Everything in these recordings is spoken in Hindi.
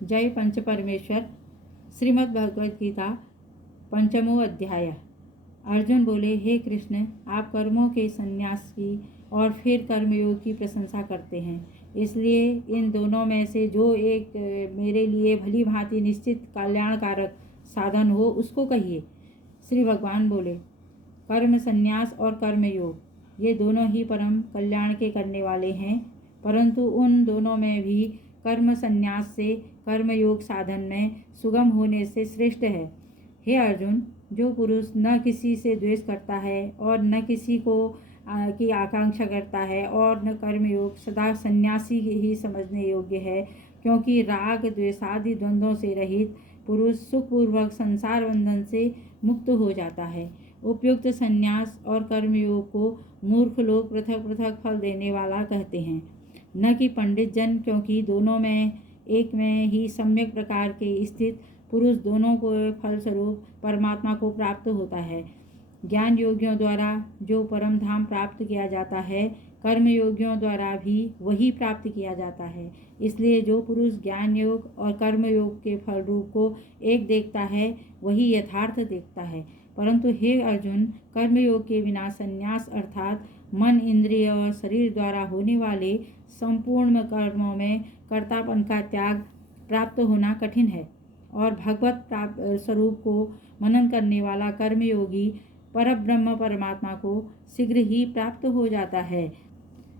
जय पंच परमेश्वर। श्रीमद् भगवद गीता पंचमो अध्याय। अर्जुन बोले, हे कृष्ण, आप कर्मों के संन्यास की और फिर कर्मयोग की प्रशंसा करते हैं, इसलिए इन दोनों में से जो एक मेरे लिए भली भांति निश्चित कल्याणकारक साधन हो उसको कहिए। श्री भगवान बोले, कर्म संन्यास और कर्मयोग ये दोनों ही परम कल्याण के करने वाले हैं, परंतु उन दोनों में भी कर्म संन्यास से कर्मयोग साधन में सुगम होने से श्रेष्ठ है। हे अर्जुन, जो पुरुष न किसी से द्वेष करता है और न किसी को की आकांक्षा करता है और न कर्मयोग सदा सन्यासी ही समझने योग्य है, क्योंकि राग द्वेषादि द्वंद्वों से रहित पुरुष सुखपूर्वक संसार बंधन से मुक्त हो जाता है। उपयुक्त संन्यास और कर्मयोग को मूर्ख लोग पृथक पृथक फल देने वाला कहते हैं, न कि पंडित जन, क्योंकि दोनों में एक में ही सम्यक प्रकार के स्थित पुरुष दोनों को फलस्वरूप परमात्मा को प्राप्त होता है। ज्ञान योगियों द्वारा जो परम धाम प्राप्त किया जाता है, कर्म योगियों द्वारा भी वही प्राप्त किया जाता है। इसलिए जो पुरुष ज्ञान योग और कर्म योग के फल रूप को एक देखता है, वही यथार्थ देखता है। परंतु हे अर्जुन, कर्मयोग के बिना संन्यास अर्थात मन, इंद्रिय और शरीर द्वारा होने वाले संपूर्ण कर्मों में कर्तापन का त्याग प्राप्त होना कठिन है, और भगवत स्वरूप को मनन करने वाला कर्मयोगी परब्रह्म परमात्मा को शीघ्र ही प्राप्त हो जाता है।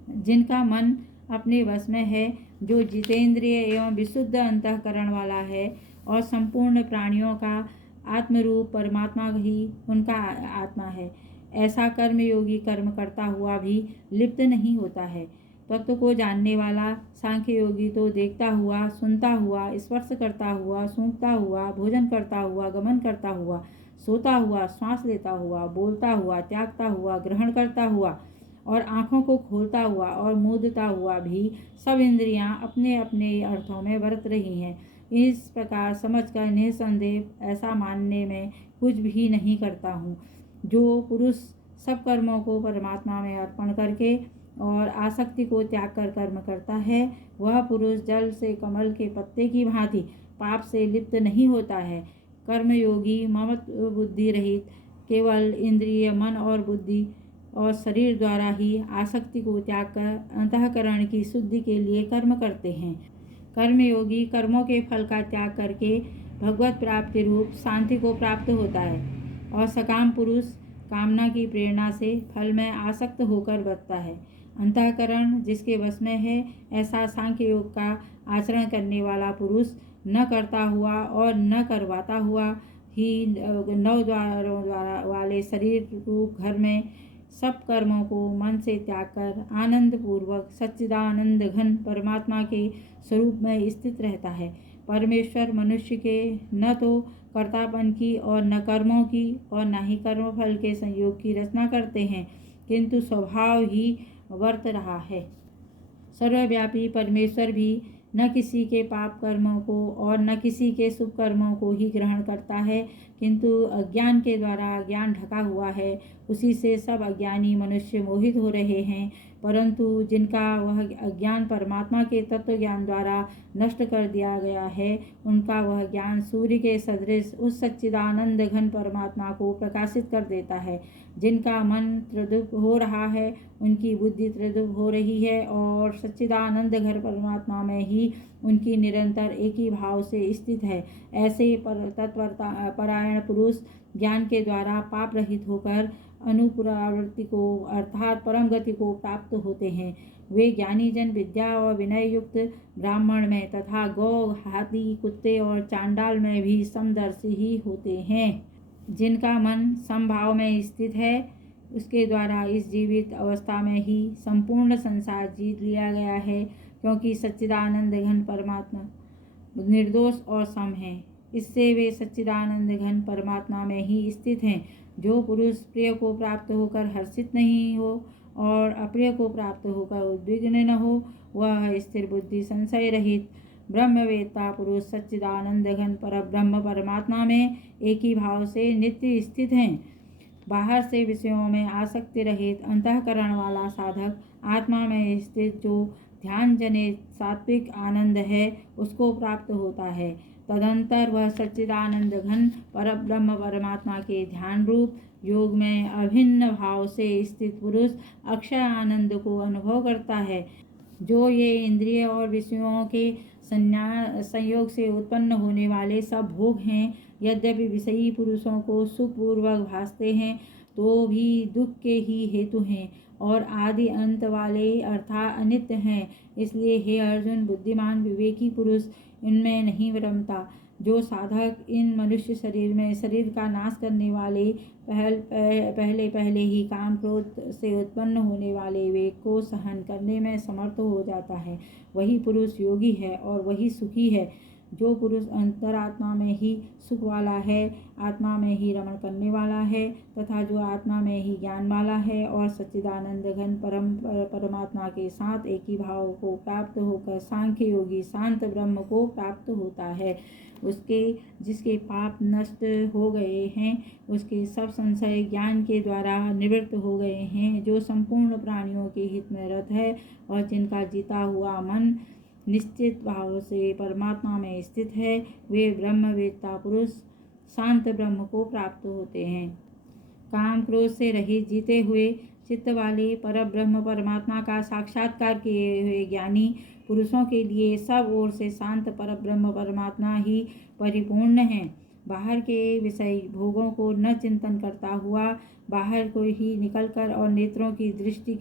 जिनका मन अपने वश में है, जो जितेंद्रिय एवं विशुद्ध अंतःकरण वाला है और संपूर्ण प्राणियों का आत्मरूप परमात्मा ही उनका आत्मा है, ऐसा कर्मयोगी कर्म करता हुआ भी लिप्त नहीं होता है। तत्व को जानने वाला सांख्य योगी तो देखता हुआ, सुनता हुआ, स्पर्श करता हुआ, सूंघता हुआ, भोजन करता हुआ, गमन करता हुआ, सोता हुआ, श्वास लेता हुआ, बोलता हुआ, त्यागता हुआ, ग्रहण करता हुआ और आँखों को खोलता हुआ और मूंदता हुआ भी सब इंद्रियां अपने अपने अर्थों में बरत रही हैं। इस प्रकार समझकर निसंदेह ऐसा मानने में कुछ भी नहीं करता हूँ। जो पुरुष सब कर्मों को परमात्मा में अर्पण करके और आसक्ति को त्याग कर कर्म करता है, वह पुरुष जल से कमल के पत्ते की भांति पाप से लिप्त नहीं होता है। कर्मयोगी ममत्व बुद्धि रहित केवल इंद्रिय, मन और बुद्धि और शरीर द्वारा ही आसक्ति को त्याग कर अंतःकरण की शुद्धि के लिए कर्म करते हैं। कर्मयोगी कर्मों के फल का त्याग करके भगवत प्राप्ति रूप शांति को प्राप्त होता है, और सकाम पुरुष कामना की प्रेरणा से फल में आसक्त होकर बचता है। अंतःकरण जिसके वश में है, ऐसा सांख्य योग का आचरण करने वाला पुरुष न करता हुआ और न करवाता हुआ ही 9 द्वारों द्वारा वाले शरीर रूप घर में सब कर्मों को मन से त्याग कर आनंद पूर्वक सच्चिदानंद घन परमात्मा के स्वरूप में स्थित रहता है। परमेश्वर मनुष्य के न तो कर्तापन की और न कर्मों की और न ही कर्मफल के संयोग की रचना करते हैं, किंतु स्वभाव ही वर्त रहा है। सर्वव्यापी परमेश्वर भी न किसी के पाप कर्मों को और न किसी के शुभ कर्मों को ही ग्रहण करता है, किंतु अज्ञान के द्वारा अज्ञान ढका हुआ है, उसी से सब अज्ञानी मनुष्य मोहित हो रहे हैं। परंतु जिनका वह अज्ञान परमात्मा के तत्व ज्ञान द्वारा नष्ट कर दिया गया है, उनका वह ज्ञान सूर्य के सदृश उस सच्चिदानंद घन परमात्मा को प्रकाशित कर देता है। जिनका मन त्रिदुप हो रहा है, उनकी बुद्धि त्रिदुप हो रही है, और सच्चिदानंद घन परमात्मा में ही उनकी निरंतर एक ही भाव से स्थित है। ऐसे तत्वता परायण पुरुष ज्ञान के द्वारा पाप रहित होकर अनुपुरावृत्ति को अर्थात परम गति को प्राप्त होते हैं। वे ज्ञानी जन विद्या और विनय युक्त ब्राह्मण में तथा गौ, हाथी, कुत्ते और चांडाल में भी समदर्शी ही होते हैं। जिनका मन समभाव में स्थित है, उसके द्वारा इस जीवित अवस्था में ही संपूर्ण संसार जीत लिया गया है, क्योंकि सच्चिदानंद घन परमात्मा निर्दोष और सम है। इससे वे सच्चिदानंद घन परमात्मा में ही स्थित हैं। जो पुरुष प्रिय को प्राप्त होकर हर्षित नहीं हो और अप्रिय को प्राप्त होकर उद्विग्न न हो, वह स्थिर बुद्धि संशय रहित ब्रह्मवेत्ता पुरुष सच्चिदानंद घन परब्रह्म परमात्मा में एक ही भाव से नित्य स्थित हैं। बाहर से विषयों में आसक्ति रहित अंतःकरण वाला साधक आत्मा में स्थित जो ध्यान जनित सात्विक आनंद है उसको प्राप्त होता है। तदंतर वह सच्चिदानंद घन परब्रह्म परमात्मा के ध्यान रूप योग में अभिन्न भाव से स्थित पुरुष अक्षय आनंद को अनुभव करता है। जो ये इंद्रिय और विषयों के संयोग से उत्पन्न होने वाले सब भोग हैं, यद्यपि विषयी पुरुषों को सुखपूर्वक भासते हैं तो भी दुख के ही हेतु हैं और आदि अंत वाले अर्थात अनित्य हैं। इसलिए हे अर्जुन, बुद्धिमान विवेकी पुरुष इनमें नहीं रमता। जो साधक इन मनुष्य शरीर में शरीर का नाश करने वाले पहले ही काम क्रोध से उत्पन्न होने वाले वेग को सहन करने में समर्थ हो जाता है, वही पुरुष योगी है और वही सुखी है। जो पुरुष अंतरात्मा में ही सुख वाला है, आत्मा में ही रमण करने वाला है तथा जो आत्मा में ही ज्ञान वाला है और सच्चिदानंद घन परमात्मा के साथ एक ही भाव को प्राप्त होकर सांख्य योगी शांत ब्रह्म को प्राप्त होता है, जिसके पाप नष्ट हो गए हैं, उसके सब संशय ज्ञान के द्वारा निवृत्त हो गए हैं, जो संपूर्ण प्राणियों के हित में रत है और जिनका जीता हुआ मन निश्चित भाव से परमात्मा में स्थित है, वे ब्रह्मवेत्ता पुरुष शांत ब्रह्म को प्राप्त होते हैं। काम क्रोध से रहित जीते हुए चित्त वाले परब्रह्म परमात्मा का साक्षात्कार किए हुए ज्ञानी पुरुषों के लिए सब ओर से शांत परब्रह्म परमात्मा ही परिपूर्ण है। बाहर के विषय भोगों को न चिंतन करता हुआ बाहर को ही निकलकर और नेत्रों की दृष्टि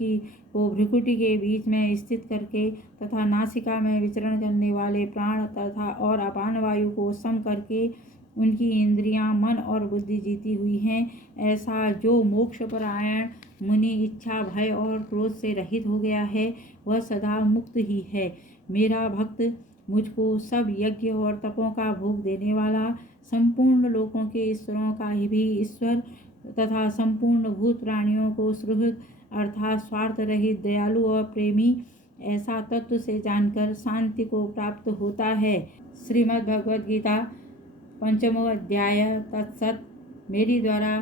को भ्रुकुटी के बीच में स्थित करके तथा नासिका में विचरण करने वाले प्राण तथा और अपान वायु को सम करके उनकी इंद्रियां, मन और बुद्धि जीती हुई हैं, ऐसा जो मोक्षपरायण मुनि इच्छा, भय और क्रोध से रहित हो गया है, वह सदा मुक्त ही है। मेरा भक्त मुझको सब यज्ञ और तपों का भोग देने वाला, संपूर्ण लोकों के ईश्वरों का भी ईश्वर तथा संपूर्ण भूत प्राणियों को सुहृद अर्थात स्वार्थ रहित, दयालु और प्रेमी, ऐसा तत्व से जानकर शांति को प्राप्त होता है। श्रीमद् भगवद गीता 5वां अध्याय तत्सत। मेरी द्वारा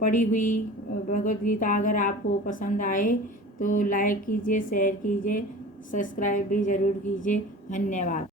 पढ़ी हुई भगवद गीता अगर आपको पसंद आए तो लाइक कीजिए, शेयर कीजिए, सब्सक्राइब भी ज़रूर कीजिए। धन्यवाद।